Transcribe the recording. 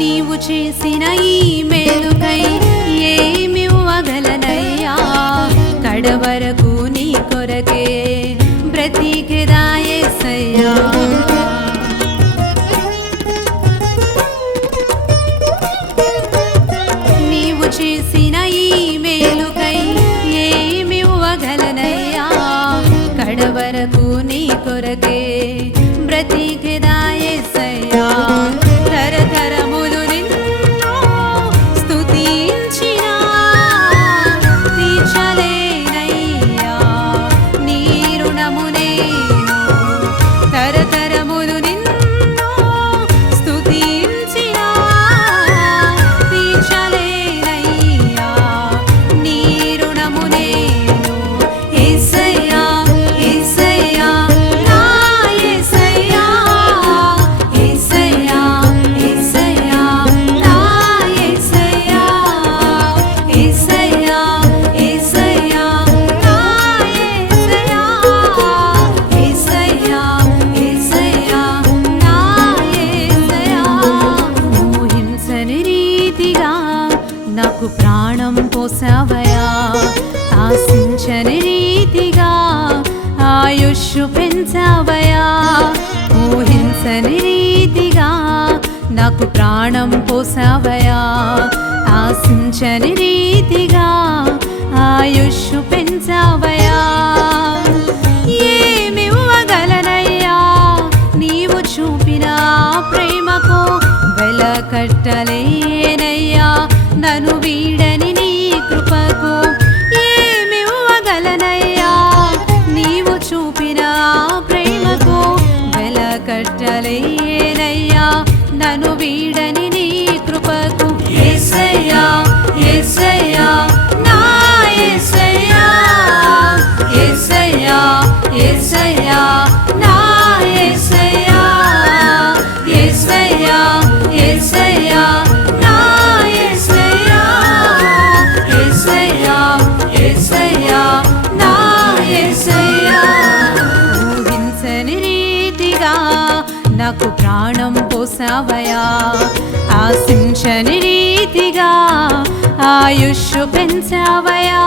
నీవు చేసిన ఈ మేలుకై ఏమివ్వగలనయ్యా, కడవరకు నీ కొరకే బ్రతికెదా యేసయ్యా. నీవు చేసిన ఈ మేలుకై ఏమివ్వగలనయ్యా, కడవరకు నీ కొరకే బ్రతికెదా యేసయ్యా. తరతరములు నిన్ను స్తుతించినా తీర్చలేనయ్యా నీ రుణము నేను. తరతరములు నిన్ను స్తుతించినా తీర్చలేనయ్యా నీ రుణము నేను. యేసయ్యా యేసయ్యా నా యేసయ్యా, యేసయ్యా యేసయ్యా నా యేసయ్యా, యేసయ్యా యేసయ్యా నా యేసయ్యా, యేసయ్యా యేసయ్యా నా యేసయ్యా. ఊహించని రీతిగా నాకు ప్రాణం పోసావయా, ఆశించని రీతిగా ఆయుష్షు పెంచావయా. ఊహించని రీతిగా నాకు ప్రాణం పోసావయా, ఆశించని రీతిగా ఆయుష్షు పెంచావయా. ఏమివ్వగలనయ్యా నీవు చూపిన ప్రేమకు వెలకట్టలేనయ్యా నన్ను వీడని నీ కృపకు. ఏమివ్వగలనయ్యా నీవు చూపిన ప్రేమకు వెలకట్టలేనయ్యా నన్ను వీడని నీ కృపకు. యేసయ్యా యేసయ్యా నా యేసయ్యా, యేసయ్యా యేసయ్యా నా యేసయ్యా, యేసయ్యా యేసయ్యా నా యేసయ్యా, యేసయ్యా యేసయ్యా నా యేసయ్యా. ఊహించని రీతిగా నాకు ప్రాణం పోసావయా, ఆశించని రీతిగా ఆయుష్షు పెంచావయా.